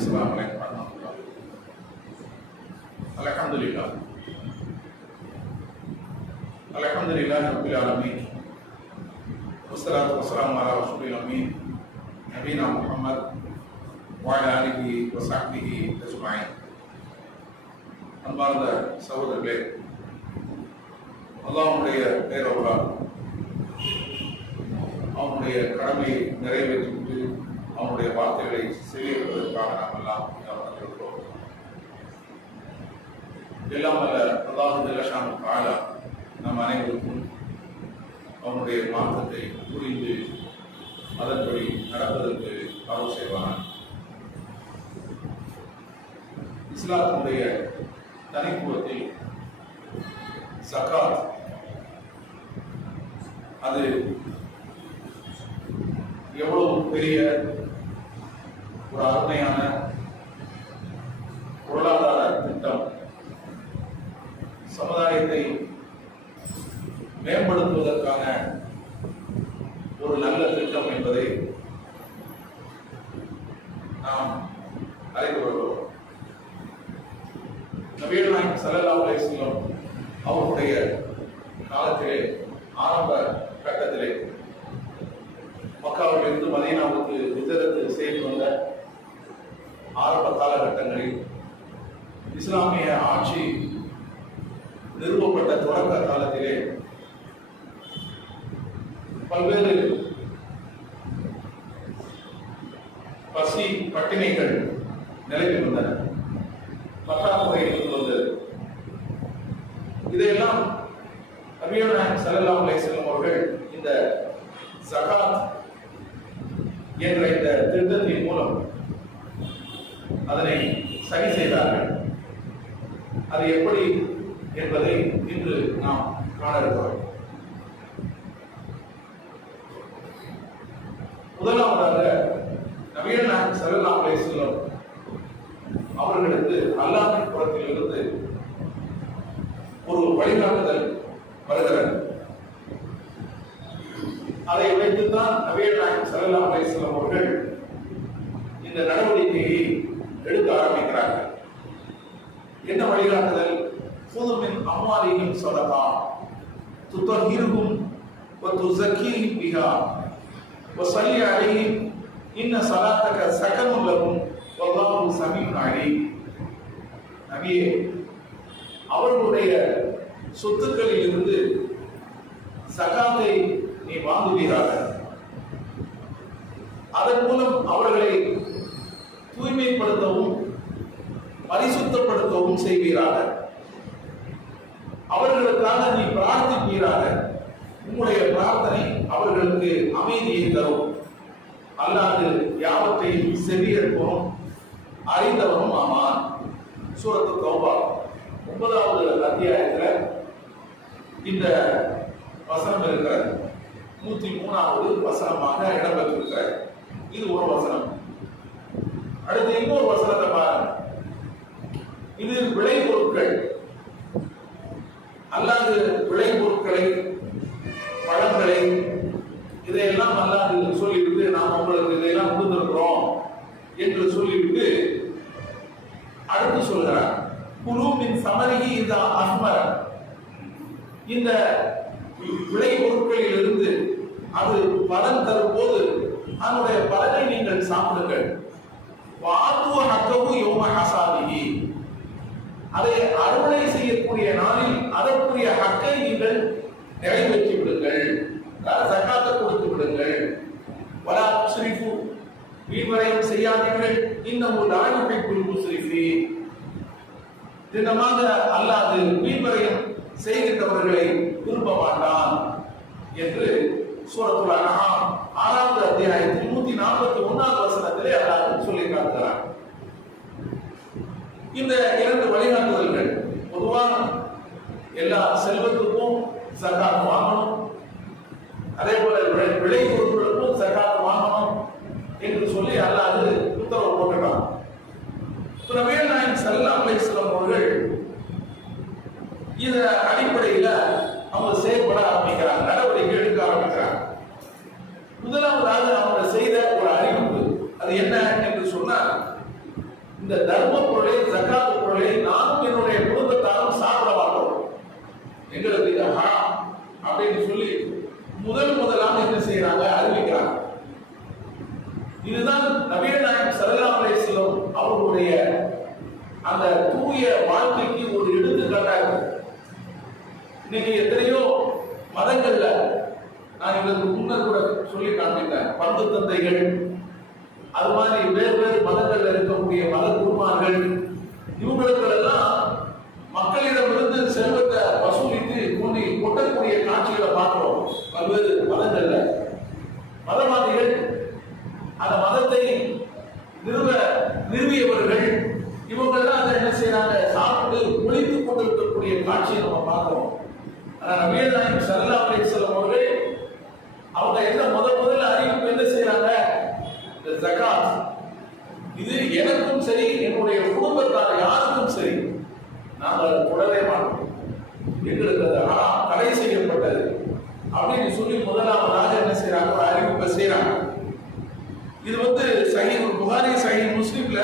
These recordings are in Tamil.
Assalamualaikum warahmatullahi wabarakatuh. Alhamdulillah rabbil alamin. Wassalatu wassalamu ala rasulil amin. Nabiyina Muhammad wa ala alihi wa sahbihi ajma'in. அன்பார்ந்த சகோதரர்களே, அல்லாஹ்வுடைய பேரருளால் அவனுடைய கடமையை நிறைவேற்றிவிட்டு அவனுடைய வார்த்தைகளை செய்வதற்காக நாம் எல்லாம் வந்திருக்கிறோம். எல்லாம் அல்ல அல்லாஹ் ஜல்ல ஷானுஹு தஆலா நம் அனைவருக்கும் அவனுடைய மார்க்கத்தை புரிந்து அதன்படி நடப்பதற்கு அருள் செய்வான். இஸ்லாத்தினுடைய தனித்துவத்தில் ஸகாத் அது எவ்வளவு பெரிய ஒரு அருமையான பொருளாதார திட்டம், சமுதாயத்தை மேம்படுத்துவதற்கான ஒரு நல்ல திட்டம் என்பதை நாம் அறிந்து வருகிறோம். நபிகள் நாயகம் ஸல்லல்லாஹு அலைஹி வஸல்லம் அவருடைய காலத்திலே, ஆரம்ப கட்டத்திலே, மக்காவிலிருந்து மதீனாவுக்கு ஹிஜ்ரத் செய்து வந்த ஆரம்ப காலகட்டங்களில், இஸ்லாமிய ஆட்சி நிறுவப்பட்ட தொடக்க காலத்திலே பல்வேறு பசி பட்டினிகள் நிலவி வந்தன, பற்றாக்குறை இருந்து வந்தது. இதையெல்லாம் நபிகள் நாயகம் ஸல்லல்லாஹு அலைஹி வஸல்லம் அவர்கள் இந்த ஸகாத் என்ற இந்த திட்டத்தின் மூலம் அதனை சரி செய்தார்கள். அது எப்படி என்பதை இன்று நாம் காண இருக்கிறோம். முதலாவதாக நபிகள் நாயகம் ஸல்லல்லாஹு அலைஹி வஸல்லம் அவர்களுக்கு அல்லாஹ்வின் புறத்திலிருந்து ஒரு வழிகாட்டுதல் வருகிறது. அதை வைத்துத்தான் நபிகள் நாயகம் ஸல்லல்லாஹு அலைஹி வஸல்லம் அவர்கள் இந்த நடவடிக்கையை எடுக்க ஆரம்பிக்கிறார்கள். என்ன வழிகாட்டுதல்? "குது மின் அம்வாலிஹிம் ஸதகா துதஹிருஹும் வ துஸக்கீஹிம் பிஹா வ ஸல்லி அலைஹிம் இன்ன ஸலாத்தக ஸகனுன் லஹும் வல்லாஹு ஸமீஉன் அலீம்." நபியே, அவர்களுடைய சொத்துக்களில் இருந்து ஸகாத்தை நீ வாங்குவீராக, அதன் மூலம் அவர்களை தூய்மைப்படுத்தவும் பரிசுத்தப்படுத்தவும் செய்வீராக, அவர்களுக்காக நீ பிரார்த்திப்பீராக, உன்னுடைய பிரார்த்தனை அவர்களுக்கு அமைதியை தரும். அல்லாஹ் யாவத்தை செவியேற்பவரும் அறிந்தவரும் ஆமான். சூரத்து தௌபா 9வது அத்தியாயத்தில் இந்த வசனம் இருக்கிறது. 103வது வசனமாக இடம்பெற்றிருக்கிறது. இது ஒரு வசனம். அடுத்து இன்னொரு வசனத்தை பாருங்க. இது விளைபொருட்கள். அல்லாது விளைபொருட்களை, பழங்களை, இதையெல்லாம் அல்லாது சொல்லிவிட்டு நாம் உங்களுக்கு இதையெல்லாம் கொடுத்திருக்கிறோம் என்று சொல்லிவிட்டு அடுத்து சொல்கிறார், "குலு மின் ஸமரிஹி இதா அஸ்மர." இந்த விளைபொருட்களில் இருந்து அது பலன் தரும் போது அதனுடைய பலனை நீங்கள் சாப்பிடுங்கள். "வஆத்து ஹக்கஹு யௌம ஹஸாதிஹி." அதை அறுவடை செய்யக்கூடிய நாளில் அதற்குரிய ஹக்கை நீங்கள் நிறைவேற்றி விடுங்கள், ஸகாத்தை கொடுத்து விடுங்கள். "வலா துஸ்ரிஃபு." வீண்வரையம் செய்யாதீர்கள். "இன்னஹு லா யுஹிப்புல் முஸ்ரிஃபீன்." தினமாக அல்லாஹ் வீண்வரையம் செய்கின்றவர்களை விரும்ப மாட்டான் என்று சூரத்துல் அன்ஆம் 6வது அத்தியாயத்தில் 141வது வசனத்திலே அல்லாஹ் சொல்லி காட்டுகிறார். இந்த இரண்டு வழிகாட்டுதல்கள் பொதுவாக எல்லா செல்வத்துக்கும் ஸகாத் வாங்கணும், அதே போல விளை பொருட்களுக்கும் ஸகாத் வாங்கணும் என்று சொல்லி அல்லாஹ் உத்தரவு போட்டுட்டான். நபிகள் நாயகம் ஸல்லல்லாஹு அலைஹி வஸல்லம் அவர்கள் இந்த அடிப்படையில் அவங்க செயல்பட ஆரம்பிக்கிறாங்க, நடவடிக்கை எடுக்க ஆரம்பிக்கிறாங்க. முதலாவதாக அவங்க செய்த ஒரு அறிவிப்பு அது என்ன என்று சொன்னால், இந்த தர்ம பொருளை ஜகாத் பொருளை நானும் என்னுடைய குடும்பத்தாரும் சாப்பிட மாட்டோம், எங்களுக்கு இது ஹராம் அப்படின்னு சொல்லி முதலாக என்ன செய்யறாங்க, அறிவிக்கிறாங்க. இதுதான் நபிகள் நாயகம் ஸல்லல்லாஹு அலைஹி வஸல்லம் அவர்களுடைய அந்த தூய வாழ்க்கைக்கு ஒரு எடுத்துக்காட்டாக இருக்கு. இன்னைக்கு எத்தனையோ மதங்கள்ல நான் இதற்கு முன்னர் கூட சொல்லி காண்பித்தேன், பங்கு தந்தைகள், அது மாதிரி வேறு மதங்கள்ல இருக்கக்கூடிய மத குருமார்கள், இவங்களுக்கெல்லாம் மக்களிடமிருந்து செல்வத்தை வசூலித்து கொட்டக்கூடிய காட்சிகளை பார்க்கிறோம் பல்வேறு மதங்கள்ல. மதவாதிகள் அந்த மதத்தை நிறுவியவர்கள் இவங்கெல்லாம் அதை என்ன செய்யறாங்க, சாப்பிட்டு ஒழித்துக் கொண்டிருக்கக்கூடிய காட்சியை நம்ம பார்க்கிறோம். நபிகள் நாயகம் ஸல்லல்லாஹு அலைஹி வஸல்லம் அவர்கள் அவங்க என்ன முதல்ல அறிவிப்பு என்ன செய்யறாங்க, இந்த ஜகாத் இது எனக்கும் சரி என்னுடைய குடும்பத்தார் யாருக்கும் சரி நாங்கள் தொடரவே மாட்டோம், எங்களுக்கு அது தடை செய்யப்பட்டது அப்படின்னு சொல்லி முதலாவதாக என்ன செய்யறாங்க, ஒரு அறிவிப்பை செய்யறாங்க. இது சஹீஹ் புகாரி சஹீஹ் முஸ்லிம்ல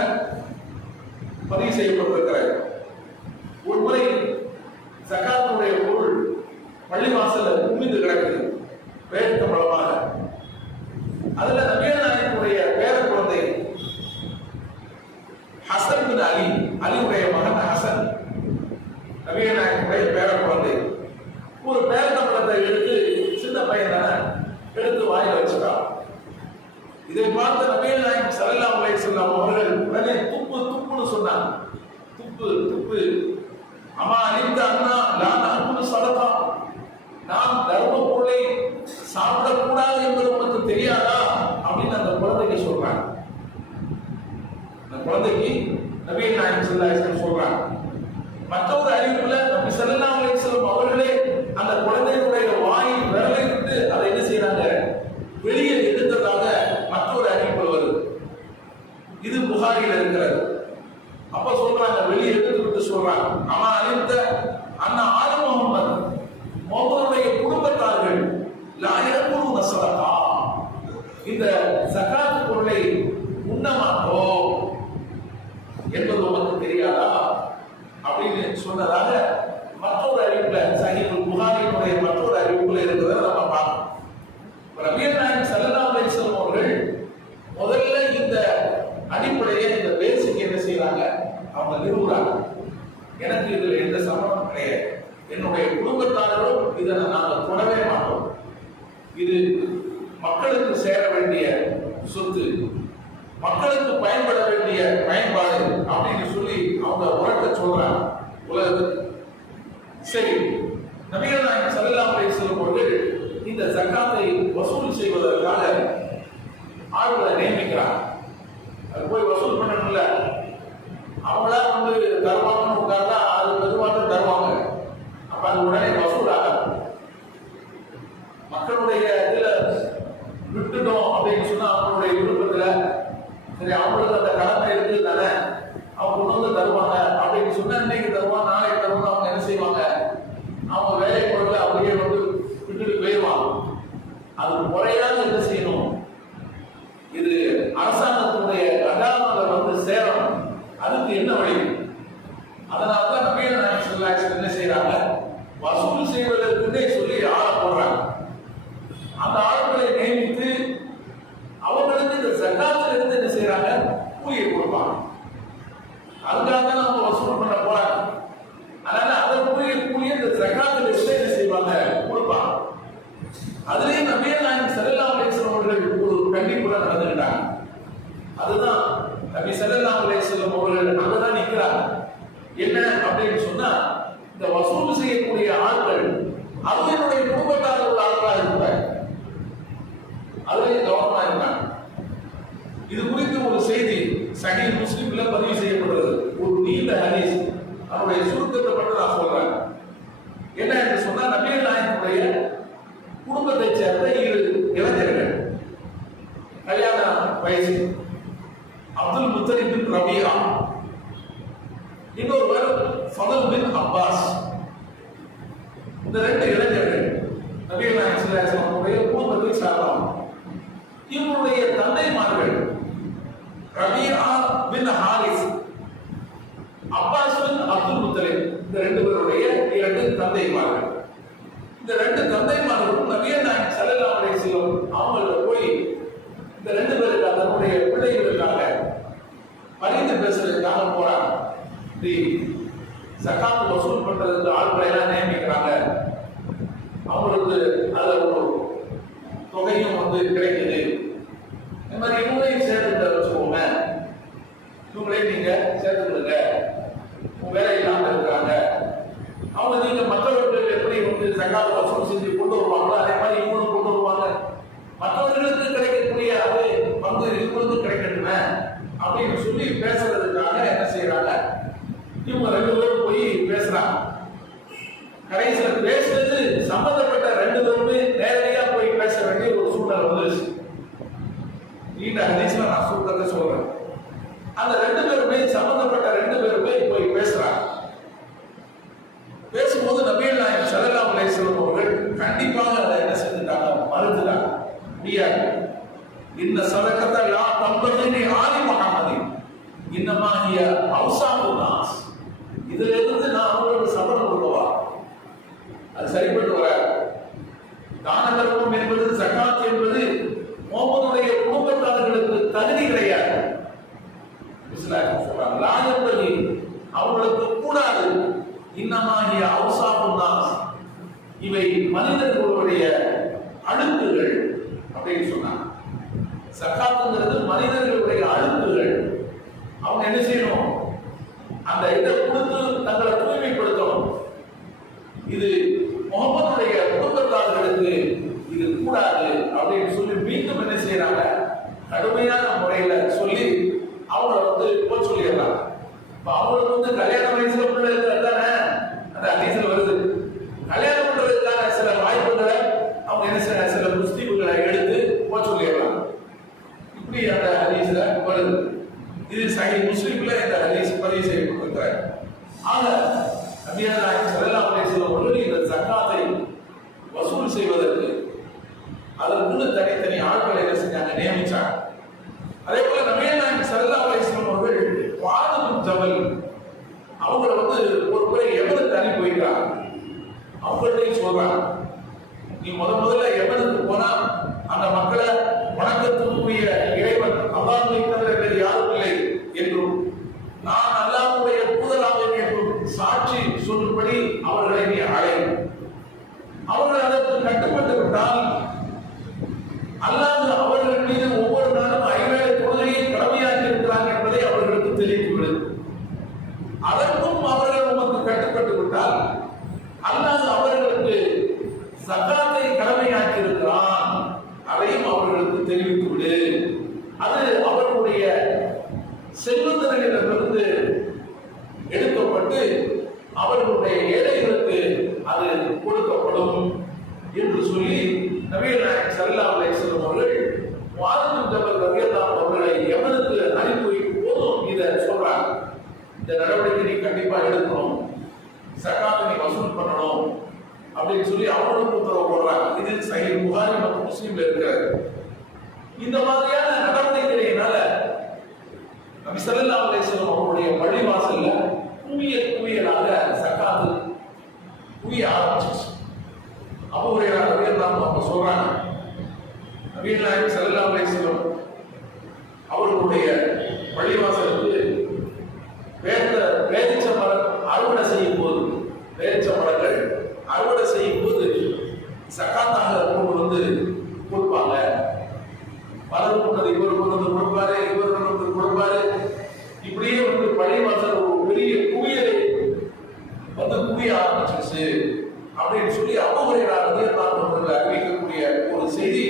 பதிவு செய்யப்பட்டிருக்கிறது. ஒரு முறை ஜகாத்துடைய பொருள் பள்ளிவாசல்ல குமிந்து கிடக்குது வேர்க்க பலமாக. அதுல நபிகள் நாயகனுடைய பேர குழந்தை ஹசன் பின் அலியுடைய மகன் ஹசன், நபிகள் நாயகனுடைய பேர குழந்தை, ஒரு பேரத்தம்பளத்தை எடுத்து, சின்ன பையனை எடுத்து வாயில வச்சுட்டான். இதை பார்த்த நபிகள் நாயகம் ஸல்லல்லாஹு அலைஹி வஸல்லம் அவர்கள் உடனே துப்புன்னு சொன்னாங்க. துப்பு அம்மா அலிந்த அண்ணா லா நஅகுலு ஸதகா, நாம் தர்ம பொருளை சாப்பிடக்கூடாது என்பது உனக்கு தெரியாதா அப்படின்னு அந்த குழந்தைக்கு சொல்றாங்க. அந்த குழந்தைக்கு நபிகள் நாயகம் ஸல்லல்லாஹு அலைஹி வஸல்லம் சொல்றாங்க. மற்றொரு அறிவிப்புல நபி ஸல்லல்லாஹு அலைஹி வஸல்லம் அவர்களே அந்த குழந்தையுடைய வாயில் விரலை விட்டு அதை என்ன செய்யறாங்க, வெளியே எடுத்ததாக மற்றொரு அறிவிப்பு வருது. இது புகாரில இருக்கிறது. அப்ப சொல்றாங்க, வெளியே எடுத்து விட்டு சொல்றாங்க, அம்மா அலிந்த அண்ணா ஆறு முகமதுடைய குடும்பத்தார்கள் லா யஅகுலூன ஸதகா, இந்த ஜகாத் பொருளை உண்ண மாட்டோம் என்பது உனக்கு தெரியாதா அப்படின்னு சொன்னதாக மற்றொரு அறிவிப்புல சஹீஹ் புகாரியினுடைய மற்றொரு அறிவிப்புல இருக்கிறத நம்ம பார்க்கணும். நபிகள் நாயகம் ஸல்லல்லாஹு அலைஹி வஸல்லம் அவர்கள் முதல்ல இந்த அடிப்படையை, இந்த பேசிக் என்ன செய்யறாங்க, அவங்க நிறுவுறாங்க. எனக்கு இதுல எந்த சம்பந்தம் கிடையாது, என்னுடைய குடும்பத்தார்களும் இதை நாங்கள் தொடவே மாட்டோம், இது மக்களுக்கு சேர வேண்டிய சொத்து, மக்களுக்கு பயன்பட வேண்டிய பயன்பாடு அப்படின்னு சொல்லி அவங்க உரட்ட சொல்றாங்க உலகத்துக்கு. சரி, நபிகள் நாயகம் ஸல்லல்லாஹு அலைஹி வஸல்லம் அவர்கள் இந்த ஜகாத்தை வசூல் செய்வதற்காக ஆட்களை நியமிக்கிறார். அது போய் வசூல் பண்ணணும்ல, அவங்களா தருவாங்கன்னு உட்கார்ந்தா அது மெதுவாக தருவாங்க. அப்ப அது உடனே வசூல் ஆகாது. மக்களுடைய இதுல விட்டுட்டோம் அப்படின்னு சொன்னா அவங்களுடைய விருப்பத்துல சரி அவங்களுக்கு அந்த கடமை இருக்கு தானே, அவங்க கொண்டு தருவாங்க அப்படின்னு சொன்னா இன்னைக்கு தருவாங்க நாளைக்கு தருவாங்க, அவங்க என்ன செய்வாங்க, அவங்க வேலை பொருள் அப்படியே விட்டுட்டு போயிடுவாங்க. அது முறையாக என்ன செய்யணும், இது அரசாங்கத்தினுடைய அடாமல சேரணும். அதுக்கு என்ன வழி? அதனால்தான் நபிகள் நாயகம் ஸல்லல்லாஹு அலைஹி வஸல்லம் என்ன செய்யறாங்க, வசூல் செய்வதற்குன்னே சொல்லி ஆளை போடுறாங்க. அந்த ஆட்களை நியமித்து அவங்களுக்கு இந்த ஜகாத்துல இருந்து என்ன செய்யறாங்க, கூலியை கொடுப்பாங்க. அதுக்காக தான் நம்ம வசூல் பண்ண போறாங்க. அதனால அதற்குரிய கூலியை இந்த ஜகாத்துல இருந்து என்ன செய்வாங்க, கொடுப்பாங்க. அதுலயும் நபிகள் நாயகம் ஸல்லல்லாஹு அலைஹி வஸல்லம் அவர்கள் ஒரு கண்டிப்புடன் நடந்துக்கிட்டாங்க. அதுதான் நபி ஸல்லல்லாஹு அலைஹி வஸல்லம் அவர்கள் அங்கதான் நிற்கிறாங்க. என்ன அப்படின்னு சொன்னா, இந்த வசூல் செய்யக்கூடிய ஆட்கள் அவர்களுடைய குடும்பத்தார்கள் ஆட்களாக இருக்கிறாங்க, அதுலேயும் கவனமா இருக்காங்க. இது குறித்து ஒரு செய்தி சஹீஹ் முஸ்லிம்ல பதிவு செய்யப்படுகிறது. ஒரு நீண்ட ஹதீஸ், அவருடைய சுருக்கத்தை மட்டும் நான் சொல்றேன். என்ன என்று சொன்னா, நபிகள் நாயகனுடைய குடும்பத்தை சேர்ந்த இரு இளைஞர்கள், கல்யாண வயசு, அப்துல் முத்தலிப் பின் ரபியா, இன்னொருவர் ஃபதல் பின் அப்பாஸ். இந்த ரெண்டு இளைஞர்கள் நபிகள் நாயகம் ஸல்லல்லாஹு அலைஹி வஸல்லம் குடும்பத்தை சார்ந்தவங்க. இவருடைய தந்தைமார்கள் Rabia bin Harith Abbas Abdul Muttalib, இந்த ரெண்டு பேருடைய இரண்டு தந்தைமார்கள். இந்த ரெண்டு தந்தைமார்களும் நபிகள் நாயகம் ஸல்லல்லாஹு அலைஹி வஸல்லம் அவங்கள போய் இந்த ரெண்டு பேருக்கு தன்னுடைய பிள்ளைகளுக்காக பரிந்து பேசுறதுக்காக போறாங்க. இப்படி ஜகாத் வசூல் பண்றதுக்கு ஆட்களை எல்லாம் நியமிக்கிறாங்க. அவங்களுக்கு அதுல ஒரு தொகையும் கிடைக்குது. இந்த மாதிரி இவங்களையும் சேர்த்து வச்சுக்கோங்க, இவங்களையும் நீங்க சேர்த்துக்கொள்ளுங்க, வேலை இல்லாம இருக்கிறாங்க. அவங்க நீங்க மற்றவர்கள் எப்படி ஜகாத் வசூல் செஞ்சு கொண்டு வருவாங்களோ அதே மாதிரி இவங்களும் கொண்டு வருவாங்க. மற்றவர்களுக்கு கிடைக்கக்கூடிய அது பங்கு இவங்களுக்கு கிடைக்கணுமே அப்படின்னு சொல்லி பேசுறதுக்காக என்ன செய்யறாங்க, இவங்க ரெண்டு பேரும் போய் பேசுறாங்க. கடைசியில் பேசுறது சம்பந்தப்பட்ட ரெண்டு பேருமே நேரடியா போய் பேச வேண்டிய ஒரு சூழ்நிலை வந்துருச்சு. இந்த ஹதீஸ்ல நான் சொல்றதை சொல்றேன். அந்த ரெண்டு பேருமே சம்பந்தப்பட்ட ரெண்டு பேருமே போய் பேசுறாங்க. பேசும்போது நபிகள் நாயகம் ஸல்லல்லாஹு அலைஹி வஸல்லம் அவர்கள் கண்டிப்பாக அதை என்ன செஞ்சுட்டாங்க, மறுத்துட்டாங்க. முடியாது. இந்த சதகத்தை லா தம்பதினி ஆலி முஹம்மதி இன்னமா ஹிய அவ்சாபு நாஸ். இதுல இருந்து நான் அவங்களுக்கு சபதம் கொடுக்கவா, அது சரிப்பட்டு வராது. தான தர்மம் என்பது, ஜகாத் என்பது முஹம்மதுடைய குடும்பத்தார்களுக்கு தகுதி கிடையாது. இஸ்லாம் சொல்றாங்க லாஜபதி அவங்களுக்கு கூடாது. இன்னமாகிய அவ்சாபு நாஸ், இவை மனிதர்களுடைய அழுக்குகள் அப்படின்னு சொன்னாங்க. ஜகாத்துங்கிறது மனிதர்களுடைய அழுக்குகள். அவங்க என்ன செய்யணும், அந்த இதை கொடுத்து தங்களை தூய்மைப்படுத்தணும். இது முஹம்மதுடைய குடும்பத்தார்களுக்கு இது கூடாது அப்படின்னு சொல்லி மீண்டும் என்ன செய்யறாங்க, கடுமையான முறையில சொல்லி அவங்களை போக சொல்லிடுறாங்க. அவங்களுக்கு கல்யாண வயசுல பிள்ளை தானே அந்த ஹதீஸ்ல வருது. கல்யாணம் பண்றதுக்கான சில வாய்ப்புகளை அவங்க என்ன செய்ய, சில முஸ்லீம்களை எடுத்து போக சொல்லிடுறாங்க. இப்படி அந்த ஹதீஸ்ல வருது. இது சஹீஹ் முஸ்லிம்ல இந்த ஹதீஸ் பதிவு செய்யப்பட்டிருக்கிறார். ஆக நபிகள் நாயகம் ஸல்லல்லாஹு அலைஹி வஸல்லம் அவர்கள் இந்த ஜகாத்தை வசூல் செய்வதற்கு அதற்குன்னு தனித்தனி ஆட்களை என்ன செஞ்சாங்க, நியமிச்சாங்க. அதே போல நபிகள் நாயகம் ஸல்லல்லாஹு அலைஹி வஸல்லம் அவர்கள் வாதும் ஜபல் அவங்களை ஒரு முறை எமனுக்கு அனுப்பி வைக்கிறாங்க. அவங்கள்ட்டையும் சொல்றாங்க, நீ முதல்ல எமனுக்கு போனா அந்த மக்களை வணக்கத்துக்குரிய இறைவன் அல்லாஹ்வை தவிர வேறு யாரும் இல்லை என்றும் நான் அல்லாஹ்வுடைய தூதராவேன் என்றும் சாட்சி சொல்லும்படி அவர்களை நீ அழை. அவர்கள் அதற்கு கட்டுப்பட்டு விட்டால் அல்லாஹ் அவர்கள் மீது ஒவ்வொரு நாளும் 5 தொழுகையை கடமையாக்கி இருக்கிறார் என்பதை அவர்களுக்கு தெரிவித்துவிடும். அதற்கும் அவர்கள் உமக்கு கட்டுப்பட்டு விட்டால் அல்லாஹ் அவர்களுக்கு ஜகாத்தை கடமையாக்கி இருக்கிறான், அதையும் அவர்களுக்கு தெரிவித்து விடு. அது அவர்களுடைய செல்வந்தர்களிடமிருந்து எடுக்கப்பட்டு அவர்களுடைய ஏழைகளுக்கு அது கொடுக்கப்படும் என்று சொல்லி நபிகள் நாயகம் ஸல்லல்லாஹு அலைஹி வஸல்லம் அவர்கள் வாதும் ஜபல் ரலியல்லாஹு அவர்களை எமனுக்கு அனுப்பி வைக்கும் போதும் இதை சொல்றாங்க. இந்த நடவடிக்கை நீ கண்டிப்பா எடுக்கணும், ஜகாத்தை நீ வசூல் பண்ணணும் அப்படின்னு சொல்லி அவர்களுக்கு உத்தரவு போடுறாங்க. இது சஹீஹ் புகாரி மற்றும் முஸ்லிம்ல இருக்கிறது. இந்த மாதிரியான நடவடிக்கையினால நபி ஸல்லல்லாஹு அலைஹி வஸல்லம் அவருடைய பள்ளிவாசல்ல குவியலாக ஜகாத் குவிய ஆரம்பிச்சிச்சு. அபூ ஹுரைரா ரலியல்லாஹு அன்ஹு சொல்றாங்க, நபிகள் நாயகம் ஸல்லல்லாஹு அலைஹி வஸல்லம் அவர்களுடைய பள்ளிவாசலுக்கு பேரிச்ச மரம் அறுவடை செய்யும் போது, பேரிச்ச மரங்கள் அறுவடை செய்யும் போது ஜகாத்தாக கொண்டு கொடுப்பாங்க. பலர் கொண்டது இவர் கொண்டு கொடுப்பாரு, இவர் கொண்டு கொடுப்பாரு. இப்படியே பள்ளிவாசல் ஒரு பெரிய குவியலை குவிய ஆரம்பிச்சிருச்சு அப்படின்னு சொல்லி அபூ ஹுரைரா ரலியல்லாஹு அன்ஹு அறிவிக்கக்கூடிய ஒரு செய்தி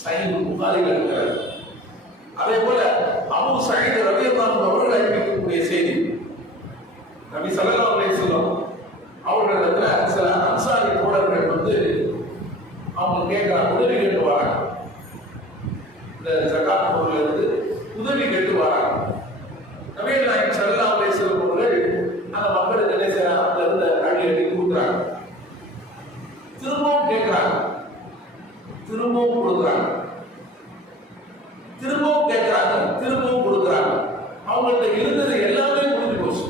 சஹீஹ் புகாரியில் இருக்கிறது. அதே போல அபூ சயீத் ரலியல்லாஹு அன்ஹு அவர்கள் அறிவிக்கக்கூடிய செய்தி, நபி ஸல்லல்லாஹு அலைஹி வஸல்லம் அவர்களிடத்துல சில அன்சாரி தோழர்கள் அவங்க கேட்கிறாங்க, உதவி கேட்டு வராங்க. இந்த ஜகாத் பொருள் இருந்து உதவி கேட்டு வராங்க. நபிகள் நாயகம் ஸல்லல்லாஹு அலைஹி வஸல்லம் அவர்கள் அந்த மக்களுக்கு என்ன செய்யறாங்க, அந்த இருந்த அடி கொடுக்குறாங்க. திரும்பவும் கேட்கிறாங்க, திரும்பவும் கொடுக்குறாங்க, திரும்பவும் கேட்கிறாங்க, திரும்பவும் கொடுக்குறாங்க. அவங்கள்ட்ட இருந்தது எல்லாமே முடிஞ்சு போச்சு.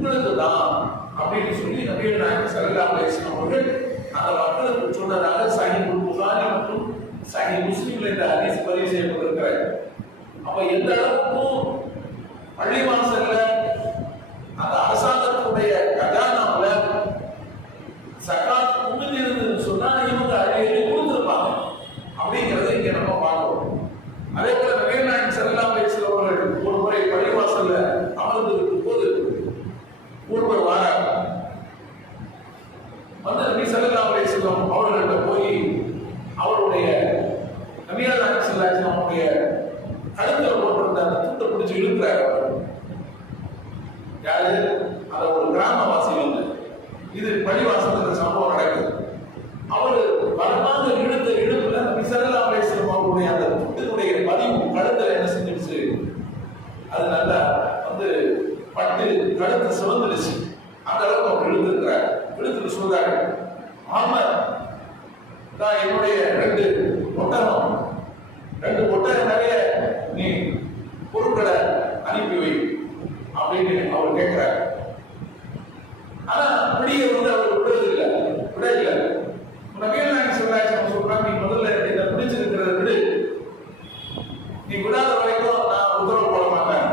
உங்களுக்கு தான் அப்படின்னு சொல்லி நபிகள் நாயகம் ஸல்லல்லாஹு அலைஹி வஸல்லம் அவர்கள் அந்த மக்களுக்கு சொன்னதாக சஹீஹுல் புகாரி மற்றும் சஹீஹ் முஸ்லிம்ல இந்த ஹதீஸ் பதிவு செய்யப்பட்டிருக்கிறது. அப்ப எந்த அளவுக்கு பள்ளிவாசல்ல அந்த அரசாங்கத்துடைய கஜானாவுல ஜகாத் குமிஞ்சிருந்துன்னு சொன்னா இவங்க அள்ளி கொடுத்துருப்பாங்க அப்படிங்கிறத இங்க நம்ம பார்க்கிறோம். அதே போல நபிகள் நாயகம் ஸல்லல்லாஹு அலைஹி வஸல்லம் அவர்கள் ஒரு முறை பள்ளிவாசல்ல அமர்ந்து இருக்கும் போது ஒருவர் வாரார். வந்து நபி ஸல்லல்லாஹு அலைஹி வஸல்லம் அவர்கள்ட்ட போய் அவருடைய நபிகள் நாயகம் ஸல்லல்லாஹு அலைஹி வஸல்லம் அவருடைய கழுத்துல போட்டிருந்த அந்த துண்டை பிடிச்சி இழுக்கிறார். யாரு? அத ஒரு கிராமவாசி வந்து இது பள்ளிவாசல் சம்பவம் நடக்குது. அவரு பலமாக இழுத்த இழுப்புல நபி ஸல்லல்லாஹு அலைஹி வஸல்லம் அவருடைய அந்த துண்டினுடைய பதிவு கழுத்துல என்ன செஞ்சிருச்சு? அது நல்லா வந்து பட்டு கழுத்து சிவந்துடுச்சு. அந்த அளவுக்கு அவர் இழுத்துக்கிறார். இழுத்துட்டு சொல்றாரு, முஹம்மத் நான் என்னுடைய ரெண்டு ஒட்டகம் நிறைய நீ பொருட்களை அனுப்பி வை அப்படின்னு அவர் கேட்கிறார். ஆனா அப்படியே வந்து அவர் விடவில்லை. நபிகள் நாயகம் ஸல்லல்லாஹு அலைஹி வஸல்லம் சொல்றாங்க, நீ முதல்ல இதை பிடிச்சிருக்கிறத விடு, நீ விடாத வரைக்கும் நான் உத்தரவு போட மாட்டேன்,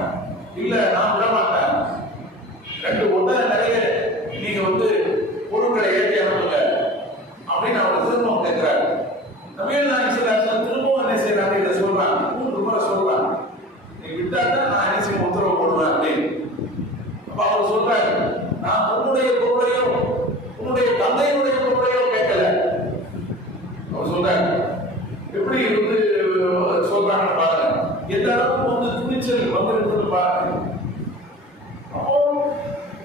இல்ல நான் விட மாட்டேன். ரெண்டு ஒட்டகம் நிறைய நீங்க வந்து பொருட்களை ஏற்றி அனுப்புங்க அப்படின்னு அவர் திரும்பவும் கேட்கிறார். நபிகள் நாயகம் ஸல்லல்லாஹு அலைஹி வஸல்லம் திரும்பவும் என்ன செய்யறாங்க? இதை சொல்றாங்க, 3 முறை சொல்றாங்க, நீ விட்டாதான் நான் என்ன செய்ய உத்தரவு போடுவேன் அப்படின்னு. அப்ப அவர் சொல்றாரு, நான் உன்னுடைய பொருளையோ உன்னுடைய தந்தையினுடைய பொருளையோ கேட்கல. அவர் சொல்றாரு, எப்படி வந்து சொல்றாங்க பாருங்க, எந்த அளவுக்கு வந்து துணிச்சல் வந்திருக்கிறது பாருங்க. அப்போ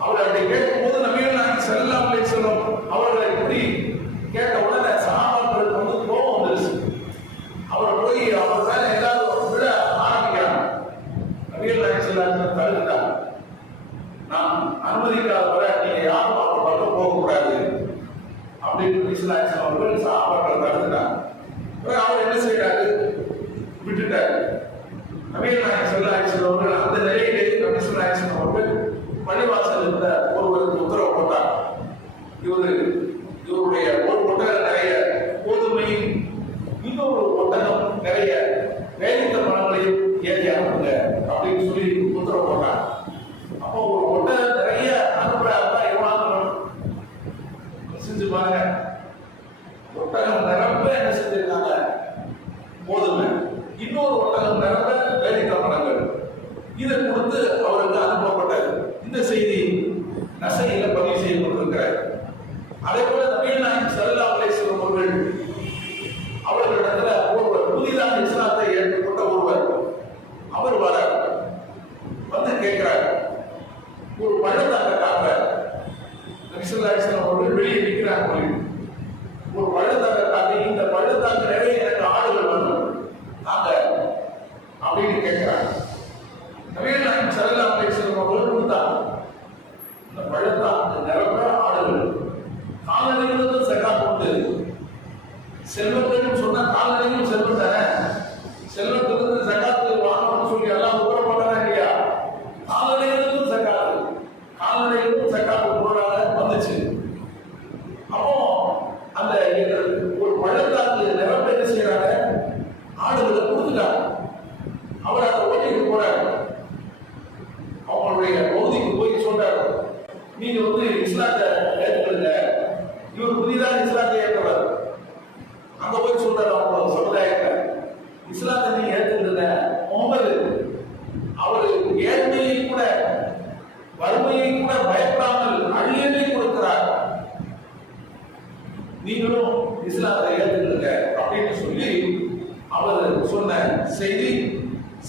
அவர் அப்படி கேட்கும் போது நபிகள் நாயகம் ஸல்லல்லாஹு அலைஹி வஸல்லம் அவர்களை இப்படி கேட்ட உடனே சஹாபாக்களுக்கு வந்து கோபம் வந்துருச்சு. அவர் போய் அவர் மேல எல்லாரும் விட ஆரம்பிக்கிறாங்க. நபிகள் நாயகம் ஸல்லல்லாஹு அலைஹி வஸல்லம் தடுத்துட்டாங்க. நான் அனுமதிக்காத வரை நீங்க யாரும் அவர் பக்கம் போகக்கூடாது அப்படின்னு நபி ஸல்லல்லாஹு அலைஹி வஸல்லம் அவர்கள் சஹாபாக்கள் தடுத்துட்டாங்க. அவர் என்ன செய்யறாரு? விட்டுட்டாரு. நபிகள் நாயகம் ஸல்லல்லாஹு அலைஹி வஸல்லம் அவர்கள் அந்த நிலையிலே நபி ஸல்லல்லாஹு அலைஹி வஸல்லம் அவர்கள் பள்ளிவாசல் இருந்த ஒருவருக்கு உத்தரவு போட்டார். இவருடைய ஒரு ஒட்டகம் நிறைய கோதுமை, இன்னொரு ஒட்டகம் நிறைய வேதித்த பழங்களையும் ஏற்றி அனுப்புங்க அப்படின்னு சொல்லி உத்தரவு போட்டார். அப்போ ஒரு ஒட்டகம் நிறைய அனுப்புறாருன்னா எவ்வளவு செஞ்சு பாருங்க. ஒட்டகம் நிரம்ப என்ன செஞ்சிருக்காங்க? கோதுமை, இன்னொரு ஒட்டகம் நிரம்ப வேதித்த பழங்கள். இதை கொடுத்து அவருக்கு அனுப்பப்பட்டது. இந்த செய்தி நசையில பதிவு செய்யப்பட்டிருக்கிறார். அதே போல நபிகள் நாயகம் ஸல்லல்லாஹு அலைஹி வஸல்லம் அவர்களிடத்துல ஒருவர் புதிதாக இஸ்லாத்தை ஏற்றுக்கொண்ட ஒருவர் அவர் வரார். வந்து கேட்கிறார், ஒரு பழத்தாக்க காட்டுறார். நபி ஸல்லல்லாஹு அலைஹி வஸல்லம் அவர்கள் வெளியே நிற்கிறாங்க. ஒரு பழத்தாக்க காட்டி, இந்த பழத்தாக்கு நிறைய எனக்கு ஆடுகள் வரணும் நாங்க அப்படின்னு கேட்கிறார். நபிகள் நாயகம் ஸல்லல்லாஹு அலைஹி வஸல்லம் அவர்கள் கொடுத்தாங்க. இந்த பழத்தாக்கு நிரம்ப ஆடுகள், கால்நடைகளுக்கும் ஜகாத் உண்டு. செல்வத்தையும் சொன்னா கால்நடைகளும் செல்வம் தானே. செல்வத்திலிருந்து ஜகாத்து வாங்கணும்னு சொல்லி எல்லாம் உத்தரவு போட்டாங்க இல்லையா? கால்நடைகளுக்கும் ஜகாத்து பொருளாக வந்துச்சு. அப்போ அந்த ஒரு பழத்தாக்கு நிரம்ப என்ன செய்யறாங்க? ஆடுகளை கொடுத்துட்டாங்க. அவர் அதை ஓட்டிட்டு போறாரு. அவங்களுடைய பகுதிக்கு போய் சொல்றாரு, நீங்க வந்து இஸ்லாத்தை ஏற்றுக்கொள்ளுங்க. இவர் புதிதாக இஸ்லாத்தை ஏற்றவர். அங்க போய் சொல்றாரு அவங்க சமுதாயத்தை, இஸ்லாத்தை நீங்க ஏற்றுக்கொள்ளுங்க. முகமது அவர் ஏழ்மையை கூட வறுமையை கூட பயப்படாமல் அழியலை கொடுக்கிறார். நீங்களும் இஸ்லாத்தை ஏற்றுக்கொள்ளுங்க அப்படின்னு சொல்லி அவர் சொன்ன செய்தி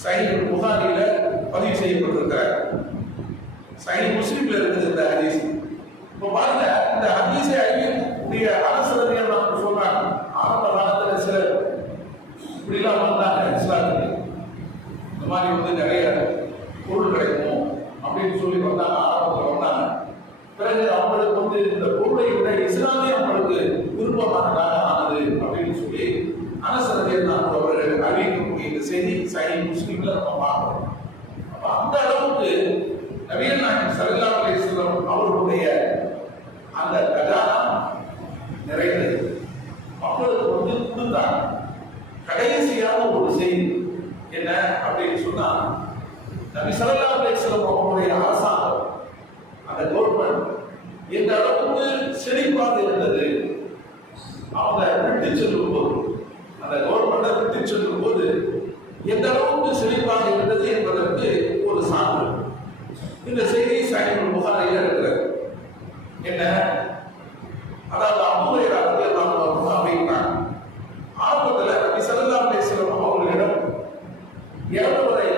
சஹீஹ் புகாரியில பதிவு செய்யப்பட்டிருக்கிறார். சஹீஹ் முஸ்லிம்ல இருக்குது இந்த ஹதீஸ். இப்போ பாருங்க, இந்த ஹதீஸை அறிவிக்கக்கூடிய அரசர்கள் நமக்கு சொல்றாங்க, ஆரம்ப காலத்துல சிலர் இப்படிலாம் வந்தாங்க இஸ்லாத்துக்கு, இந்த மாதிரி வந்து நிறைய பொருள் கிடைக்கும் அப்படின்னு சொல்லி வந்தாங்க. ஆரம்பத்தில் வந்தாங்க. பிறகு அவங்களுக்கு வந்து இந்த பொருளை விட இஸ்லாமே அவங்களுக்கு விருப்பமானதாக ஆனது அப்படின்னு சொல்லி அரசர்கள் அவர்கள் அறிவிக்கக்கூடிய இந்த செய்தி சஹீஹ் முஸ்லிம்ல நம்ம பார்க்கிறோம். அப்ப அந்த அளவுக்கு நபிகள் நாயகம் ஸல்லல்லாஹு அலைஹி வஸல்லம் அந்த கஜானா நிறைந்தது. மக்களுக்கு கொடுத்தாங்க. கடைசியான ஒரு செய்தி என்ன அப்படின்னு சொன்னா, நபி ஸல்லல்லாஹு அலைஹி வஸல்லம் அவருடைய அரசாங்கம், அந்த கவர்மெண்ட் எந்த அளவுக்கு செழிப்பாக இருந்தது, அவங்க விட்டு செல்லும் போது, அந்த கவர்மெண்டை விட்டு செல்லும் போது எந்த அளவுக்கு செழிப்பாக இருந்தது என்பதற்கு ஒரு சான்று இந்த செய்தி சஹீஹ் புகாரியில் இருக்கிறது. என்ன, அதாவது அபூ ஹுரைரா ரலியல்லாஹு அன்ஹு அப்படிங்கிறாங்க, ஆரம்பத்தில் நபி ஸல்லல்லாஹு அலைஹி வஸல்லம் அவர்களிடம் இறந்தவரை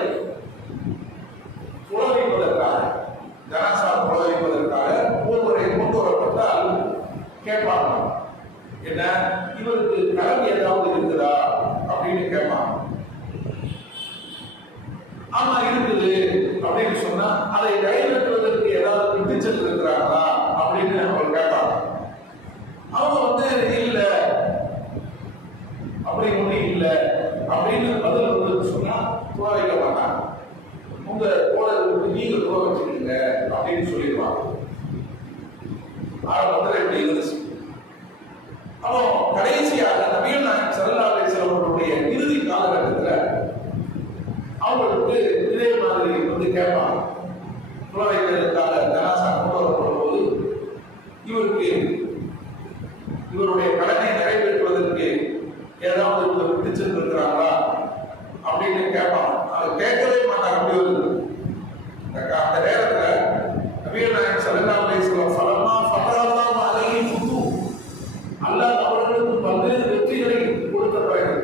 புலவைப்பதற்காக, ஜனாசா புலவைப்பதற்காக ஒருவரை கொண்டு வரப்பட்டால் கேட்பாங்க, என்ன இவருக்கு கடன் ஏதாவது இருக்குதா அப்படின்னு கேட்பாங்க. ஆமா இருக்குது அப்படின்னு சொன்னா அதை நிறைவேற்றுவதற்கு ஏதாவது விட்டுச்சல் இருக்கிறாங்களா அப்படின்னு அவர் கேட்பாங்க. அவங்க இல்ல அப்படி ஒண்ணு இல்ல அப்படின்னு பதில் சொன்னா துவா வைக்க மாட்டாங்க. உங்க தோழர்களுக்கு நீங்க துவா வச்சுக்கீங்க அப்படின்னு சொல்லிடுவாங்க. ஆரம்பத்தில் இப்படி இருந்துச்சு. அப்போ கடைசியாக நபிகள் நாயகம் ஸல்லல்லாஹு அலைஹி வஸல்லம் அவர்களுடைய இறுதி காலகட்டத்தில் அவங்களுக்கு இதே மாதிரி கேட்பாங்க. துவா வைக்கிறதுக்காக ஜனாசா கொண்டு வரப்படும் போது இவருக்கு இவருடைய கடனை நிறைவேற்றுவதற்கு ஏதாவது இவங்க விட்டு சென்றிருக்கிறாங்களா அப்படின்னு கேட்பாங்க. அதை கேட்கவே மாட்டாங்க. அப்படி வருது. அந்த நேரத்தில் நபிகள் நாயகம் ஸல்லல்லாஹு அலைஹி வஸல்லம் ஃபலம்மா ஃபதரல்லாஹு அலைஹி ஃபுது, அல்லாஹ் அவர்களுக்கு பல்வேறு வெற்றிகளை கொடுத்த பிறகு,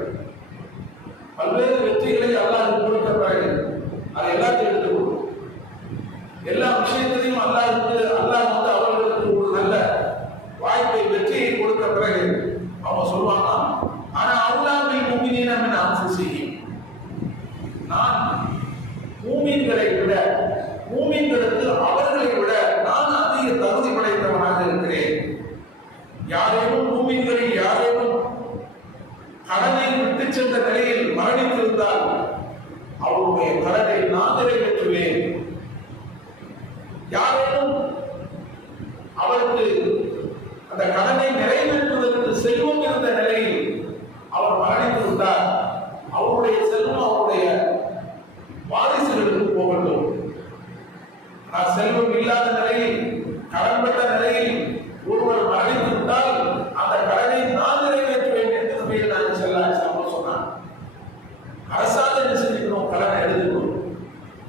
பல்வேறு வெற்றிகளை அல்லாஹ் கொடுத்த பிறகு அதை எல்லாத்தையும் எடுத்துக்கொள்ளும். எல்லா விஷயத்திலையும் அல்லாஹ் அவர்களுக்கு ஒரு நல்ல வாய்ப்பை, வெற்றியை கொடுத்த பிறகு அவங்க சொல்லுவாங்க, ஆனா அல்லாஹ் பில் முஃமினீன மின் அன்ஃபுஸிஹிம், நான் மூமின்களை விட, மூமின்களுக்கு அவர்களை விட நான் அதிக தகுதி படைத்தவனாக இருக்கிறேன். யாரேனும் மூமின்களில் யாரேனும் கடனை விட்டு சென்ற நிலையில் மரணித்திருந்தால் அவருடைய கடனை நான் நிறைவேற்றுவேன். யாரேனும் அவருக்கு அந்த கடனை நிறைவேற்றுவதற்கு செல்வம் இருந்த நிலையில் அவர் மரணித்திருந்தார், அவருடைய செல்வம் அவருடைய வாரிசுகளுக்கு போகட்டும். நான் செல்வம் இல்லாத நிலையில், கடன்பட்ட நிலையில் ஒருவர் மரணித்து விட்டால் அந்த கடனை நான் நிறைவேற்றுவேன் என்று நபிகள் நாயகம் ஸல்லல்லாஹு அலைஹி வஸல்லம் சொன்னார். அரசாங்கம் என்ன செஞ்சுக்கணும்? கடனை எடுத்துக்கணும்.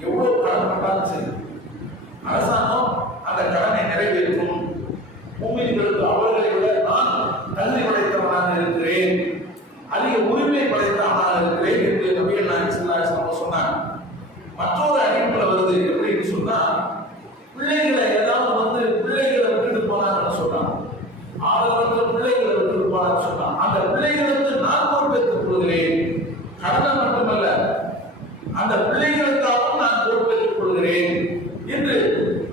எவ்வளவு கடன் பட்டாலும் சரி, அரசாங்கம் அந்த கடனை நிறைவேற்றும். மூமின்களுக்கு அவர்களை விட நான் தகுதி படைத்தவனாக இருக்கிறேன், அதிக உரிமை படைத்தவனாக இருக்கிறேன் என்று நபிகள் நாயகம் ஸல்லல்லாஹு அலைஹி வஸல்லம் சொன்னார். மற்றொரு அறிவிப்புல வருது எப்படின்னு சொன்னா, பிள்ளைகளை ஏதாவது பிள்ளைகளை விட்டுட்டு போனாங்கன்னு சொன்னாங்க, ஆதரவற்ற பிள்ளைகளை விட்டுட்டு போனான்னு சொன்னாங்க, அந்த பிள்ளைகளுக்கு நான் பொறுப்பேற்றுக் கொள்கிறேன். கடனை மட்டுமல்ல, அந்த பிள்ளைகளுக்காகவும் நான் பொறுப்பேற்றுக் கொள்கிறேன் என்று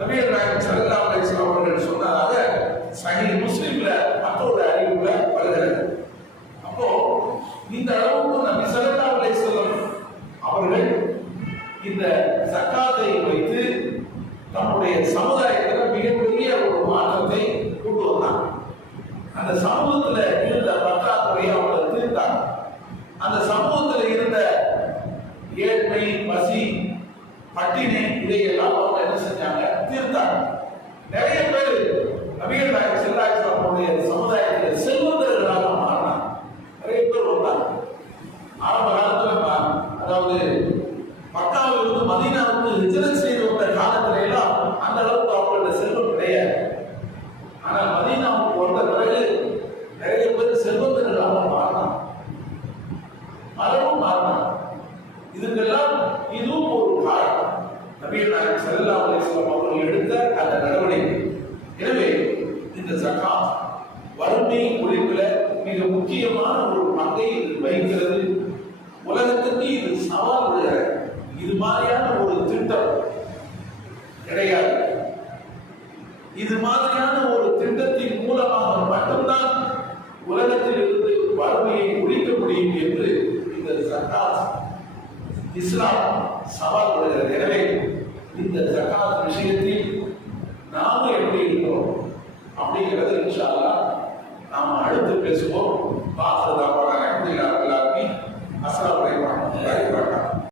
நபிகள் நாயகம் ஸல்லல்லாஹு அலைஹி வஸல்லம் அவர்கள் சொன்னதாக சஹீஹ் முஸ்லிம்ல மற்றொரு அறிவிப்புல வருகிறது. அப்போ இந்த அளவுக்கு நபி ஸல்லல்லாஹு அலைஹி வஸல்லம் அவர்கள் இந்த ஜக்காத்தை வைத்து நம்முடைய சமுதாயத்தில் மிகப்பெரிய ஒரு மாற்றத்தை கொண்டு வந்தாங்க. அந்த சமூகத்தில் இருந்த பற்றாக்குறையை அவங்க தீர்த்தாங்க. அந்த சமூகத்தில் இருந்த ஏழ்மை, பசி, பட்டினி இதையெல்லாம் அவங்க என்ன செஞ்சாங்க? தீர்த்தாங்க. நிறைய பேர் நபிகள் நாயகம் ஸல்லல்லாஹு அலைஹி வஸல்லம் அவருடைய சமுதாயத்தில் செல்வந்தர்களாக மாறினாங்க. நிறைய பேர் வந்தாங்க. ஆரம்ப காலத்தில் அதாவது மக்காவிலிருந்து மதீனாவுக்கு ஹிஜ்ரத் செய்து வந்த காலத்தில எல்லாம் அந்த அளவுக்கு அவர்களுடைய செல்வம் கிடையாது. ஆனால் மதீனாவுக்கு வந்த பிறகு நிறைய பேர் செல்வந்தர்களாக மாறினாங்க, பலரும் மாறினாங்க. இதுக்கெல்லாம் இதுவும் ஒரு காரணம், நபிகள் நாயகம் ஸல்லல்லாஹு அலைஹி வஸல்லம் அவர்கள் எடுத்த அந்த நடவடிக்கை. எனவே இந்த ஜகாத் வறுமை ஒழிப்புல மிக முக்கியமான ஒரு பங்கை வகிக்கிறது. உலகத்துக்கு இது சவால் விடுகிறது. இது மாதிரியான ஒரு திட்டம் கிடையாது. இது மாதிரியான ஒரு திட்டத்தின் மூலமாக மட்டும்தான் உலகத்தில் இருந்து வறுமையை ஒழிக்க முடியும் என்று இந்த ஜகாத் இஸ்லாம் சவால் விடுகிறது. எனவே இந்த